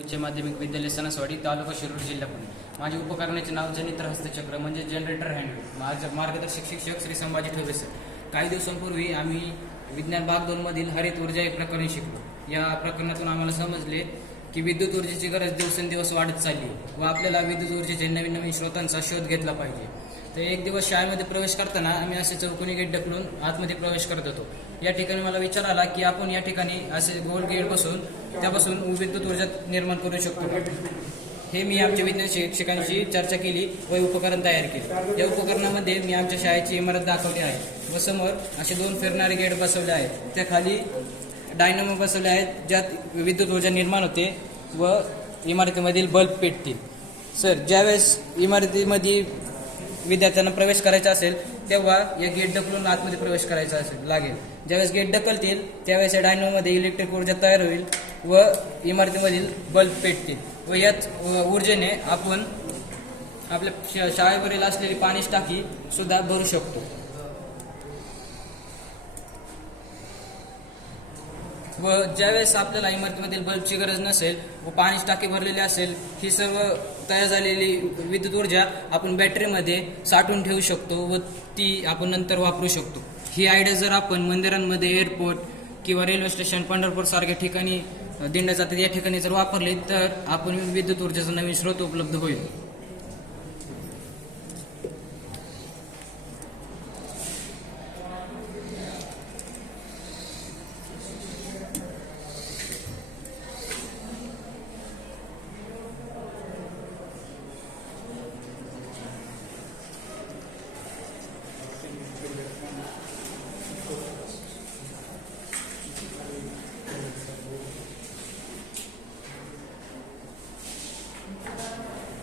उच्च माध्यमिक विद्यालय सणसवाडी, तालुका शिरूर, जिल्हा पुणे. माझे उपकरणाचे नाव जनित्र हस्तचक्र म्हणजे जनरेटर हँडल. माझे मार्गदर्शक शिक्षक श्री संभाजी ठोबे सर. काही दिवसांपूर्वी आम्ही विज्ञान भाग 2 मधील हरित ऊर्जा हे प्रकरण शिकलो. या प्रकरणातून आम्हाला समजले की विद्युत ऊर्जेची गरज दिवसेंदिवस वाढत चालली व आपल्याला विद्युत ऊर्जेचे नवीन नवीन स्रोतांचा शोध घेतला पाहिजे. तर एक दिवस शाळेमध्ये प्रवेश करताना आम्ही असे चौकोनी गेट ढकलून आतमध्ये प्रवेश करत होतो. या ठिकाणी मला विचार आला की आपण या ठिकाणी असे गोल गेट बसून त्यापासून विद्युत ऊर्जा निर्माण करू शकतो. हे मी आमच्या विज्ञान शिक्षकांशी चर्चा केली व उपकरण तयार केले. या उपकरणामध्ये मी आमच्या शाळेची इमारत दाखवली आहे व समोर असे 2 फिरणारे गेट बसवले आहेत. त्या खाली डायनॅमो बसवले आहेत ज्यात विद्युत ऊर्जा निर्माण होते व इमारतीमधील बल्ब पेटतील. सर, ज्यावेळेस इमारतीमध्ये विद्यार्थ्यांना प्रवेश करायचा असेल तेव्हा या गेट ढकलून आतमध्ये प्रवेश करायचा लागेल. ज्यावेळेस गेट ढकलतील त्यावेळेस या डायनॅमोमध्ये इलेक्ट्रिक ऊर्जा तयार होईल व इमारतीमधील बल्ब पेटतील व याच ऊर्जेने आपण आपल्या शाळेवरील असलेली पाणी टाकी सुद्धा भरू शकतो. व ज्यावेळेस आपल्याला इमारतीमधील बल्बची गरज नसेल व पाणी टाकी भरलेली असेल, ही सर्व तयार झालेली विद्युत ऊर्जा आपण बॅटरीमध्ये साठवून ठेवू शकतो व ती आपण नंतर वापरू शकतो. ही आयडिया जर आपण मंदिरांमध्ये, एअरपोर्ट किंवा रेल्वे स्टेशन, पंढरपूर सारख्या ठिकाणी दिंड्या जातात या ठिकाणी जर वापरली तर आपण विद्युत ऊर्जेचा नवीन स्रोत उपलब्ध होईल.